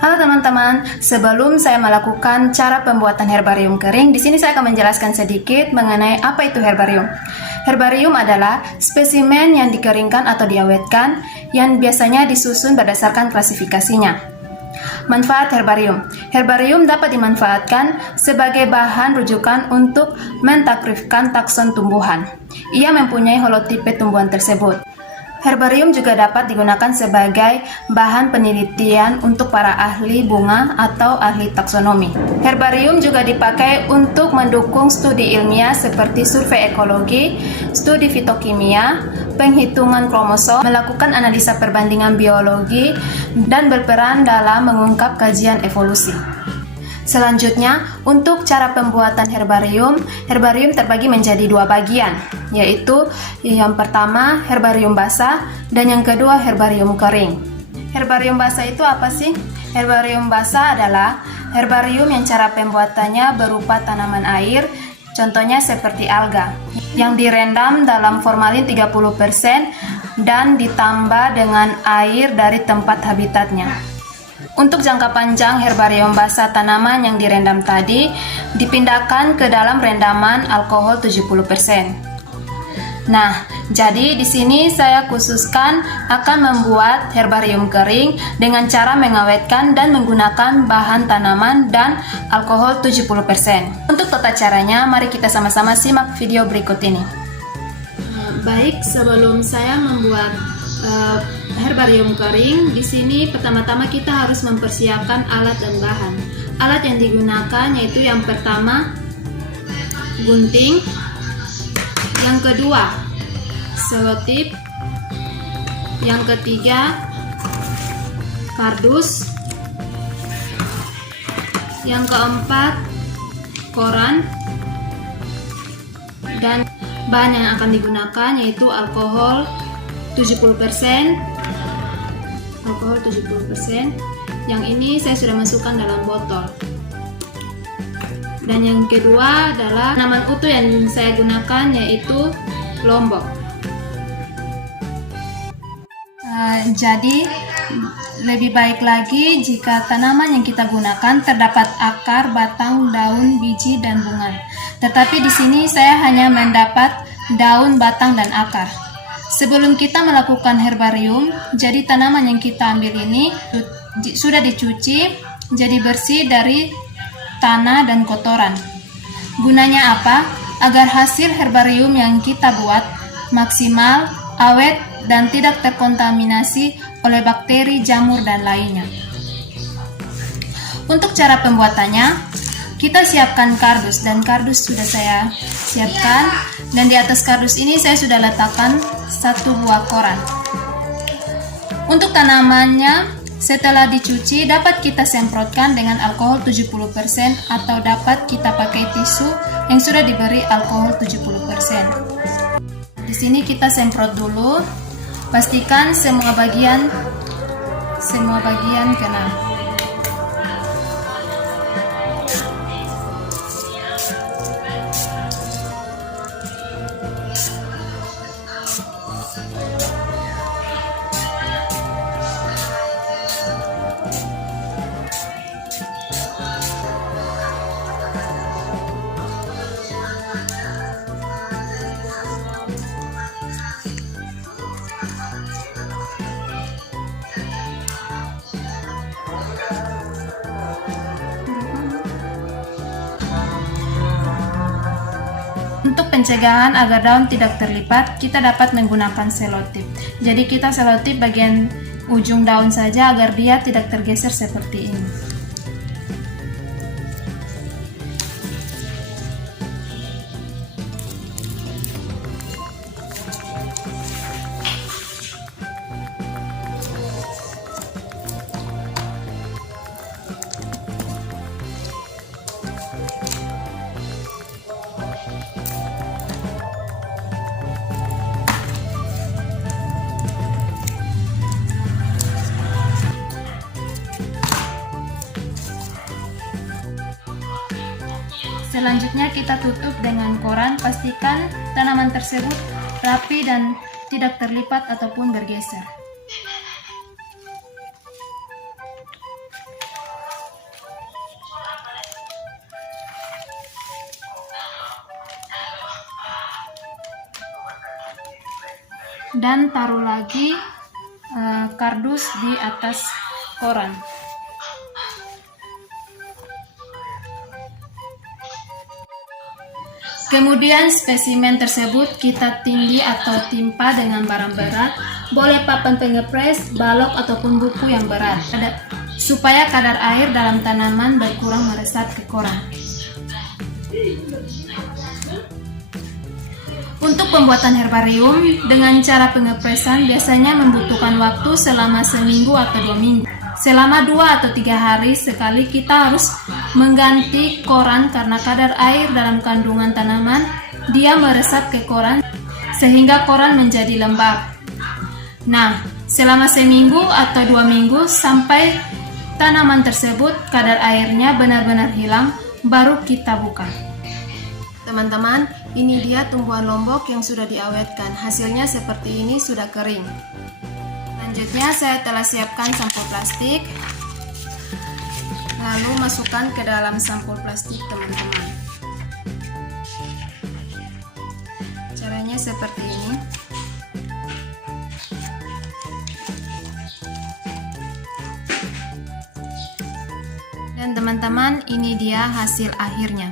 Halo teman-teman, sebelum saya melakukan cara pembuatan herbarium kering, di sini saya akan menjelaskan sedikit mengenai apa itu herbarium. Herbarium adalah spesimen yang dikeringkan atau diawetkan yang biasanya disusun berdasarkan klasifikasinya. Manfaat herbarium. Herbarium dapat dimanfaatkan sebagai bahan rujukan untuk mentakrifkan takson tumbuhan. Ia mempunyai holotipe tumbuhan tersebut. Herbarium juga dapat digunakan sebagai bahan penelitian untuk para ahli bunga atau ahli taksonomi. Herbarium juga dipakai untuk mendukung studi ilmiah seperti survei ekologi, studi fitokimia, penghitungan kromosom, melakukan analisa perbandingan biologi, dan berperan dalam mengungkap kajian evolusi. Selanjutnya, untuk cara pembuatan herbarium terbagi menjadi dua bagian, yaitu yang pertama herbarium basah dan yang kedua herbarium kering. Herbarium basah itu apa sih? Herbarium basah adalah herbarium yang cara pembuatannya berupa tanaman air, contohnya seperti alga, yang direndam dalam formalin 30% dan ditambah dengan air dari tempat habitatnya. Untuk jangka panjang, herbarium basah tanaman yang direndam tadi dipindahkan ke dalam rendaman alkohol 70%. Nah, jadi di sini saya khususkan akan membuat herbarium kering dengan cara mengawetkan dan menggunakan bahan tanaman dan alkohol 70%. Untuk tata caranya, mari kita sama-sama simak video berikut ini. Baik, sebelum saya membuat herbarium kering, di sini pertama-tama kita harus mempersiapkan alat dan bahan. Alat yang digunakan yaitu yang pertama gunting, yang kedua selotip, yang ketiga kardus, yang keempat koran, dan bahan yang akan digunakan yaitu alkohol 70%. Yang ini saya sudah masukkan dalam botol. Dan yang kedua adalah tanaman utuh yang saya gunakan yaitu lombok. Jadi lebih baik lagi jika tanaman yang kita gunakan terdapat akar, batang, daun, biji, dan bunga. Tetapi di sini saya hanya mendapat daun, batang, dan akar. Sebelum kita melakukan herbarium, jadi tanaman yang kita ambil ini sudah dicuci jadi bersih dari tanah dan kotoran. Gunanya apa? Agar hasil herbarium yang kita buat maksimal, awet, dan tidak terkontaminasi oleh bakteri, jamur, dan lainnya. Untuk cara pembuatannya, kita siapkan kardus, dan kardus sudah saya siapkan, dan di atas kardus ini saya sudah letakkan satu buah koran. Untuk tanamannya, setelah dicuci dapat kita semprotkan dengan alkohol 70% atau dapat kita pakai tisu yang sudah diberi alkohol 70%. Di sini kita semprot dulu, pastikan semua bagian kena. Untuk pencegahan agar daun tidak terlipat, kita dapat menggunakan selotip. Jadi kita selotip bagian ujung daun saja agar dia tidak tergeser seperti ini. Selanjutnya kita tutup dengan koran, pastikan tanaman tersebut rapi dan tidak terlipat ataupun bergeser. dan taruh lagi kardus di atas koran. Kemudian spesimen tersebut kita tindih atau timpa dengan barang berat, boleh papan pengepres, balok ataupun buku yang berat, supaya kadar air dalam tanaman berkurang meresap ke koran. Untuk pembuatan herbarium dengan cara pengepresan biasanya membutuhkan waktu selama seminggu atau 2 minggu. Selama 2 atau 3 hari sekali kita harus mengganti koran karena kadar air dalam kandungan tanaman dia meresap ke koran sehingga koran menjadi lembab. Nah, selama seminggu atau 2 minggu sampai tanaman tersebut kadar airnya benar-benar hilang, baru kita buka. Teman-teman, ini dia tumbuhan lombok yang sudah diawetkan. Hasilnya seperti ini, sudah kering. Selanjutnya saya telah siapkan sampul plastik, lalu masukkan ke dalam sampul plastik teman-teman. Caranya seperti ini. Dan teman-teman, ini dia hasil akhirnya.